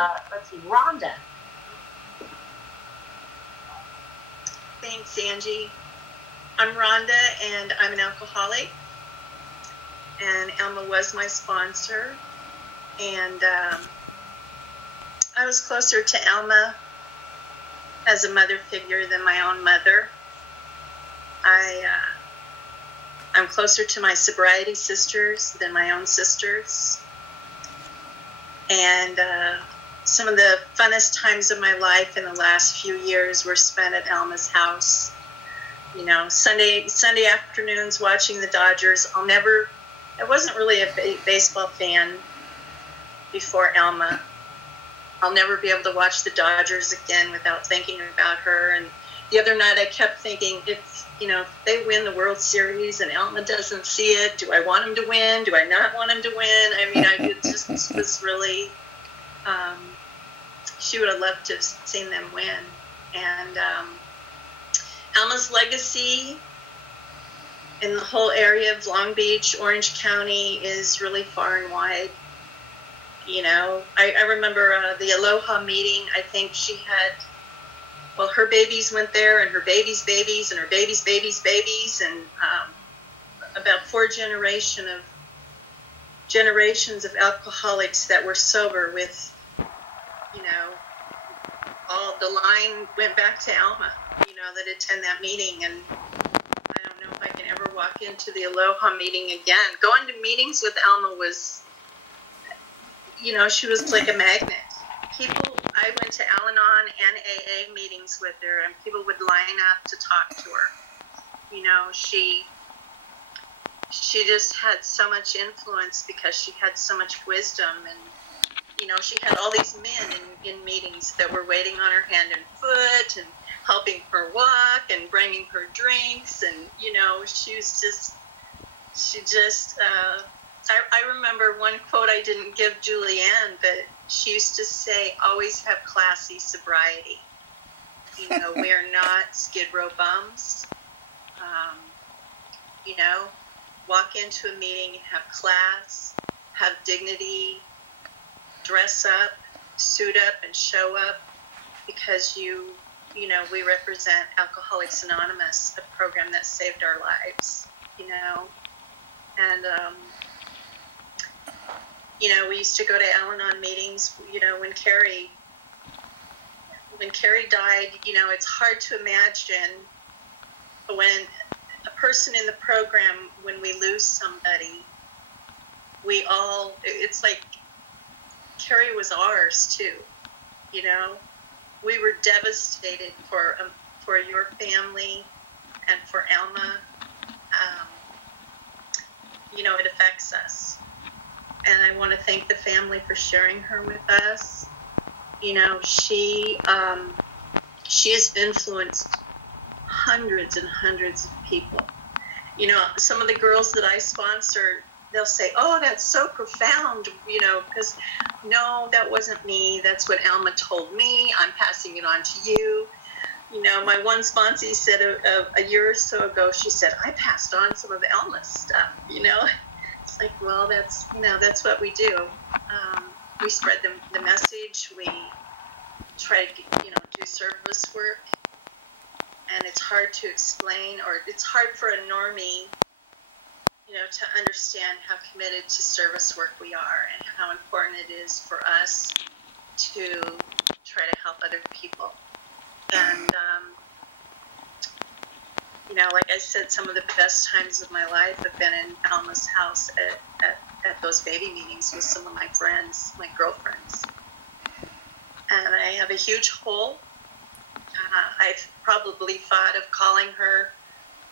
let's see, Rhonda. Thanks, Angie. I'm Rhonda, and I'm an alcoholic. And Alma was my sponsor. And I was closer to Alma as a mother figure than my own mother. I'm closer to my sobriety sisters than my own sisters. And some of the funnest times of my life in the last few years were spent at Alma's house. You know, Sunday afternoons watching the Dodgers. I wasn't really a baseball fan before Alma. I'll never be able to watch the Dodgers again without thinking about her. And the other night I kept thinking, if they win the World Series and Alma doesn't see it, do I want him to win? Do I not want him to win? I mean, it just was really, she would have loved to have seen them win. And Alma's legacy in the whole area of Long Beach, Orange County is really far and wide. You know, I remember the Aloha meeting. I think she had, her babies went there, and her babies' babies, and her babies' babies' babies, and about 4 generations of alcoholics that were sober with, all the line went back to Alma, that attend that meeting. And I don't know if I can ever walk into the Aloha meeting again. Going to meetings with Alma was, she was like a magnet. I went to Al-Anon and AA meetings with her, and people would line up to talk to her. She just had so much influence because she had so much wisdom, and she had all these men in meetings that were waiting on her hand and foot and helping her walk and bringing her drinks, and I remember one quote I didn't give Julianne, but she used to say, always have classy sobriety. We are not Skid Row bums. Walk into a meeting, have class, have dignity, dress up, suit up, and show up, because we represent Alcoholics Anonymous, a program that saved our lives, and we used to go to Al-Anon meetings, when Carrie died. It's hard to imagine when a person in the program, when we lose somebody, it's like Carrie was ours too, we were devastated for your family and for Alma. It affects us. And I want to thank the family for sharing her with us. She has influenced hundreds and hundreds of people. Some of the girls that I sponsor, they'll say, oh, that's so profound, because no, that wasn't me. That's what Alma told me. I'm passing it on to you. My one sponsee said a year or so ago, she said, I passed on some of Alma's stuff, It's like, well, that's what we do. We spread the message. We try to, do service work. And it's hard to explain, or it's hard for a normie, to understand how committed to service work we are and how important it is for us to try to help other people. And, like I said, some of the best times of my life have been in Alma's house at those baby meetings with some of my friends, my girlfriends. And I have a huge hole. I've probably thought of calling her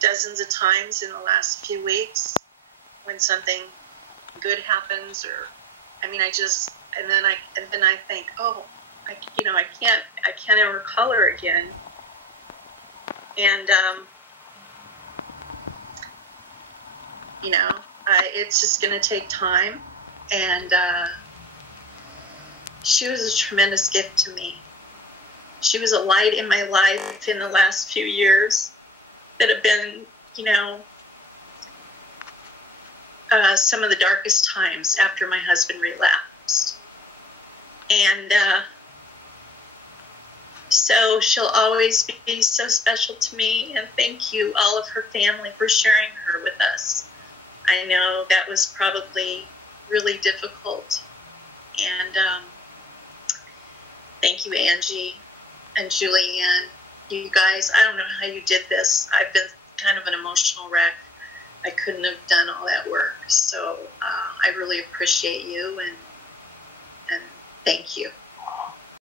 dozens of times in the last few weeks when something good happens, or, and then I think, oh, I can't ever call her again. And, it's just going to take time. And she was a tremendous gift to me. She was a light in my life in the last few years that have been, some of the darkest times after my husband relapsed. And so she'll always be so special to me. And thank you, all of her family, for sharing her with us. I know that was probably really difficult. And thank you, Angie and Julianne. You guys, I don't know how you did this. I've been kind of an emotional wreck. I couldn't have done all that work. So I really appreciate you, and thank you.